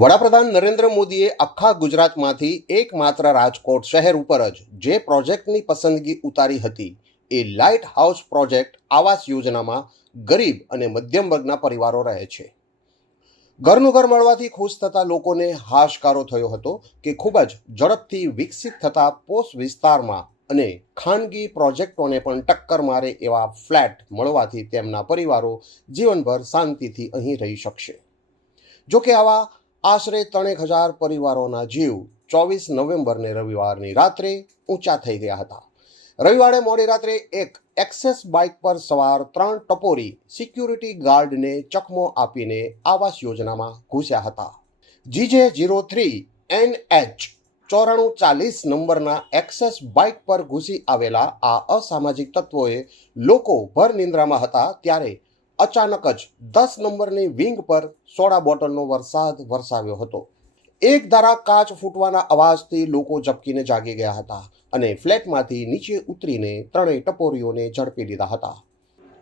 વડાપ્રધાન નરેન્દ્ર મોદીએ આખા ગુજરાતમાંથી એકમાત્ર રાજકોટ શહેર ઉપર જ જે પ્રોજેક્ટની પસંદગી ઉતારી હતી, એ લાઇટ હાઉસ પ્રોજેક્ટ આવાસ યોજનામાં ગરીબ અને મધ્યમ વર્ગના પરિવારો રહે છે. ઘરનું ઘર મળવાથી ખુશ થતા લોકોને હાશકારો થયો હતો કે ખૂબ જ ઝડપથી વિકસિત થતા પોસ્ટ વિસ્તારમાં અને ખાનગી પ્રોજેક્ટોને પણ ટક્કર મારે એવા ફ્લેટ મળવાથી તેમના પરિવારો જીવનભર શાંતિથી અહીં રહી શકશે. જો કે આવા આશરે ત્રણેક હજાર પરિવારોના જીવ ચોવીસ નવેમ્બરને રવિવારની રાત્રે ઊંચા થઈ ગયા હતા. રવિવારે મોડી રાત્રે એક એક્સેસ બાઇક પર સવાર ત્રણ ટપોરી સિક્યુરિટી ગાર્ડને ચકમો આપીને આવાસ યોજનામાં ઘૂસ્યા હતા. GJ zero three N H ચોરાણું ચાલીસ નંબરના એક્સેસ બાઇક પર ઘૂસી આવેલા આ અસામાજિક તત્વોએ લોકો ભર નિંદ્રામાં હતા ત્યારે અચાનક જ દસ નંબરની વિંગ પર સોડા બોટલનો વરસાદ વરસાવ્યો હતો. એક ધારા કાચ ફૂટવાના અવાજથી લોકો ઝબકીને જાગી ગયા હતા અને ફ્લેટમાંથી નીચે ઉતરીને ત્રણેય ટપોરીઓને ઝડપી લીધા હતા.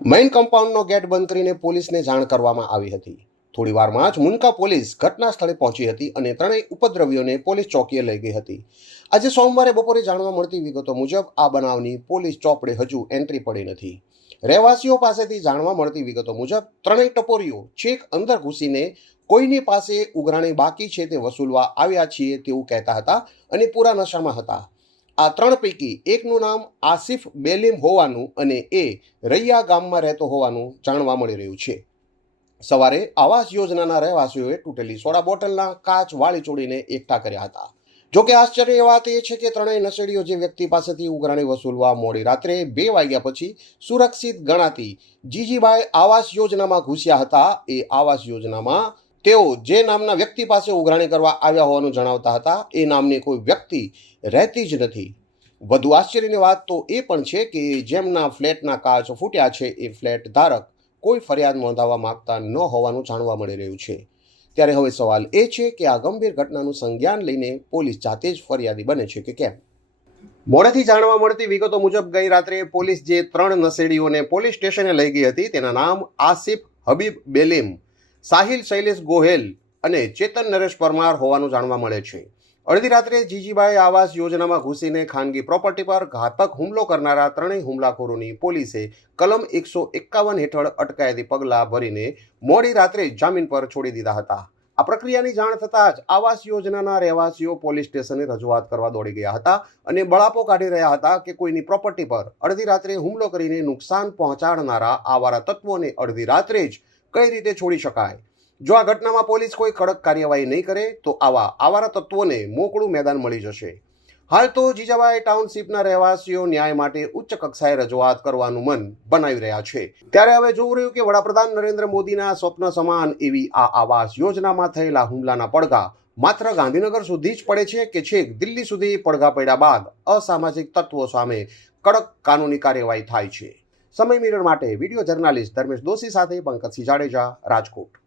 મેઇન કમ્પાઉન્ડનો ગેટ બંધ કરીને પોલીસને જાણ કરવામાં આવી હતી. થોડી વારમાં જ મુનકા પોલીસ ઘટના સ્થળે પહોંચી હતી અને ત્રણેય ઉપદ્રવીઓને પોલીસ ચોકીએ લઈ ગઈ હતી. આજે સોમવારે બપોરે જાણવા મળતી વિગતો મુજબ આ બનાવની પોલીસ ચોપડે હજુ એન્ટ્રી પડી નથી. રહેવાસીઓ પાસેથી જાણવા મળતી વિગતો મુજબ ત્રણેય ટપોરીઓ છેક અંદર ઘૂસીને કોઈની પાસે ઉઘરાણી બાકી છે તે વસૂલવા આવ્યા છીએ તેવું કહેતા હતા અને પૂરા નશામાં હતા. આ ત્રણ પૈકી એકનું નામ આસિફ બેલીમ હોવાનું અને એ રૈયા ગામમાં રહેતો હોવાનું જાણવા મળી રહ્યું છે. સવારે આવાસ યોજનાના રહેવાસીઓએ તૂટેલી સોડા બોટલના કાચ વાળી ચોડીને એકઠા કર્યા હતા. જોકે આશ્ચર્ય વાત એ છે કે ત્રણેય નશેડીઓ જે વ્યક્તિ પાસેથી ઉઘરાણી વસૂલવા મોડી રાત્રે બે વાગ્યા પછી સુરક્ષિત ગણાતી જીજીબાઈ આવાસ યોજનામાં ઘૂસ્યા હતા. એ આવાસ યોજનામાં તેઓ જે નામના વ્યક્તિ પાસે ઉઘરાણી કરવા આવ્યા હોવાનું જણાવતા હતા, એ નામની કોઈ વ્યક્તિ રહેતી જ નથી. વધુ આશ્ચર્યની વાત તો એ પણ છે કે જેમના ફ્લેટના કાચ ફૂટ્યા છે, એ ફ્લેટ ધારક કોઈ ફરિયાદ નોંધાવવા માગતા ન હોવાનું જાણવા મળી રહ્યું છે. ત્યારે હવે સવાલ એ છે કે આ ગંભીર ઘટનાનું સંજ્ઞાન લઈને પોલીસ જાતે જ ફરિયાદી બને છે કે કેમ? મોડેથી જાણવા મળતી વિગતો મુજબ ગઈ રાત્રે પોલીસ જે ત્રણ નશેડીઓને પોલીસ સ્ટેશને લઈ ગઈ હતી તેના નામ આસિફ, હબીબ, બેલીમ, સાહિલ, શૈલેષ ગોહેલ અને ચેતન નરેશ પરમાર હોવાનું જાણવા મળે છે. અડધી રાત્રે જીજીબાઈ આવાસ યોજનામાં ઘૂસીને ખાનગી પ્રોપર્ટી પર ઘાતક હુમલો કરનારા ત્રણેય હુમલાખોરોની પોલીસે કલમ એકસો એકાવન હેઠળ અટકાયતી પગલાં ભરીને મોડી રાત્રે જામીન પર છોડી દીધા હતા. આ પ્રક્રિયાની જાણ થતાં જ આવાસ યોજનાના રહેવાસીઓ પોલીસ સ્ટેશને રજૂઆત કરવા દોડી ગયા હતા અને બળાપો કાઢી રહ્યા હતા કે કોઈની પ્રોપર્ટી પર અડધી રાત્રે હુમલો કરીને નુકસાન પહોંચાડનારા આવારા તત્વોને અડધી રાત્રે જ કઈ રીતે છોડી શકાય? જો આ ઘટનામાં પોલીસ કોઈ કડક કાર્યવાહી નહીં કરે, તો આવા આવારા તત્વોને મોકળું મેદાન મળી જશે. હાલ તો જીજાબાઈ ટાઉનશીપના રહેવાસીઓ ન્યાય માટે ઉચ્ચ કક્ષાએ રજૂઆત કરવાનું મન બનાવી રહ્યા છે. ત્યારે હવે જોવું રહ્યું કે વડાપ્રધાન નરેન્દ્ર મોદીના સ્વપ્ન સમાન એવી આ આવાસ યોજનામાં થયેલા હુમલાના પડઘા માત્ર ગાંધીનગર સુધી જ પડે છે કે છેક દિલ્હી સુધી પડઘા પડ્યા બાદ અસામાજિક તત્વો સામે કડક કાનૂની કાર્યવાહી થાય છે. સમય મિરર માટે વીડિયો જર્નાલિસ્ટ ધર્મેશ દોશી સાથે પંકજસિંહ જાડેજા, રાજકોટ.